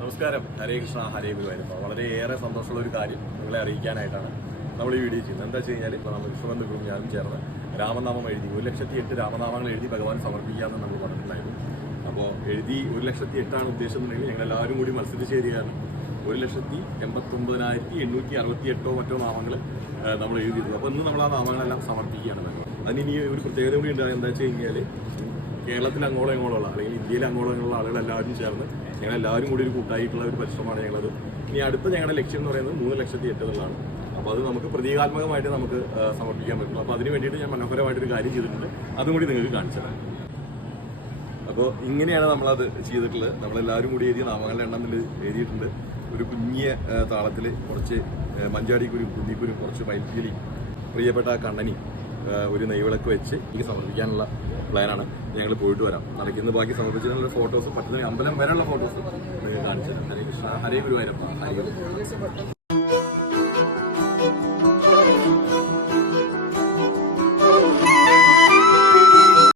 നമസ്കാരം. ഹരേ കൃഷ്ണ, ഹരേ ഗുരുവായൂരപ്പ. വളരെയേറെ സന്തോഷമുള്ള ഒരു കാര്യം നിങ്ങളെ അറിയിക്കാനായിട്ടാണ് നമ്മൾ ഈ വീഡിയോ ചെയ്യുന്നത്. എന്താ വെച്ച് കഴിഞ്ഞാൽ ഇപ്പോൾ നമ്മൾ വിശ്വബന്ധു ഗ്രൂപ്പ് ഞാനും ചേർന്ന് രാമനാമം എഴുതി 1,08,000 രാമനാമങ്ങൾ എഴുതി ഭഗവാൻ സമർപ്പിക്കാമെന്ന് നമ്മൾ പറഞ്ഞിട്ടുണ്ടായിരുന്നു. അപ്പോൾ എഴുതി 1,08,000 ഉദ്ദേശമെന്നുണ്ടെങ്കിൽ ഞങ്ങളെല്ലാവരും കൂടി മത്സരിച്ച് എഴുതിയാണ് 1,89,868 മറ്റോ നാമങ്ങൾ നമ്മൾ എഴുതിയത്. അപ്പോൾ ഇന്ന് നമ്മൾ ആ നാമങ്ങളെല്ലാം സമർപ്പിക്കുകയാണ്. അതിന് ഒരു പ്രത്യേകത കൂടി ഉണ്ടായത് എന്താ വെച്ച് കഴിഞ്ഞാൽ കേരളത്തിൽ അങ്ങോളം ഇങ്ങോളമുള്ള അല്ലെങ്കിൽ ഇന്ത്യയിൽ അങ്ങോളം ഇങ്ങോളം ആളുകളെല്ലാവരും ചേർന്ന് ഞങ്ങളെല്ലാവരും കൂടി ഒരു കൂട്ടായിട്ടുള്ള ഒരു പരിശ്രമമാണ് ഞങ്ങളത്. ഇനി അടുത്ത ഞങ്ങളുടെ ലക്ഷ്യം എന്ന് പറയുന്നത് 3,08,000 എന്നുള്ളതാണ്. അപ്പോൾ അത് നമുക്ക് പ്രതീകാത്മകമായിട്ട് നമുക്ക് സമർപ്പിക്കാൻ പറ്റുള്ളൂ. അപ്പോൾ അതിന് വേണ്ടിയിട്ട് ഞാൻ മനോഹരമായിട്ടൊരു കാര്യം ചെയ്തിട്ടുണ്ട്, അതും കൂടി നിങ്ങൾക്ക് കാണിച്ചു തരാം. അപ്പോൾ ഇങ്ങനെയാണ് നമ്മളത് ചെയ്തിട്ടുള്ളത്. നമ്മളെല്ലാവരും കൂടി എഴുതിയ നാമങ്ങളുടെ എണ്ണം എഴുതിയിട്ടുണ്ട്. ഒരു കുഞ്ഞിയ താളത്തിൽ കുറച്ച് മഞ്ചാടിക്കുരു, കുന്നിക്കുരു, കുറച്ച് മൈൽപ്പീലി, പ്രിയപ്പെട്ട കണ്ണനി, ഒരു നെയ്വിളക്ക് വെച്ച് എനിക്ക് സമർപ്പിക്കാനുള്ള പ്ലാനാണ്. ഞങ്ങൾ പോയിട്ട് വരാം. നടക്കുന്ന ബാക്കി സമർപ്പിച്ചതിനുള്ള ഫോട്ടോസ് പറ്റുന്ന അമ്പലം വരെയുള്ള ഫോട്ടോസ് കാണിച്ചു തരാം. ഹരേ കൃഷ്ണ, ഹരേ ഗുരുവായൂരപ്പ.